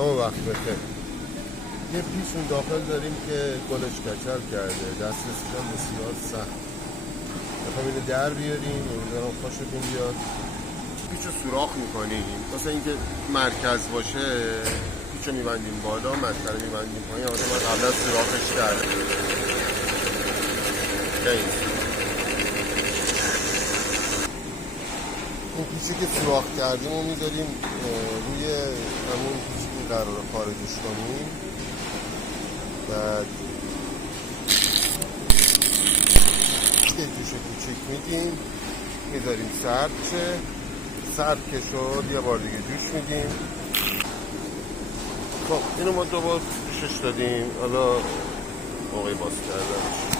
سلام و وقت بخیر. یه پیچون داخل داریم که گلش کچل کرده، دسترسیش هم بسیار سخت. بخوایم اینو در بیاریم، امیدوارم خوشتون بیاد. پیچو سوراخ میکنیم واسه اینکه مرکز باشه. پیچو میبندیم بالا، مسطره میبندیم پایین. آره من قبلا سوراخش کردم. این پیچی که سوراخ کردیم رو میذاریم روی همون پیچی که قراره خارجش کنیم. بعد کیجوشو کوچیک میدیم، میذاریم سرد شه. سرد که شد یه بار دیگه جوش میدیم. خب اینو ما دوبار جوشش دادیم. حالا موقعی باز کردنش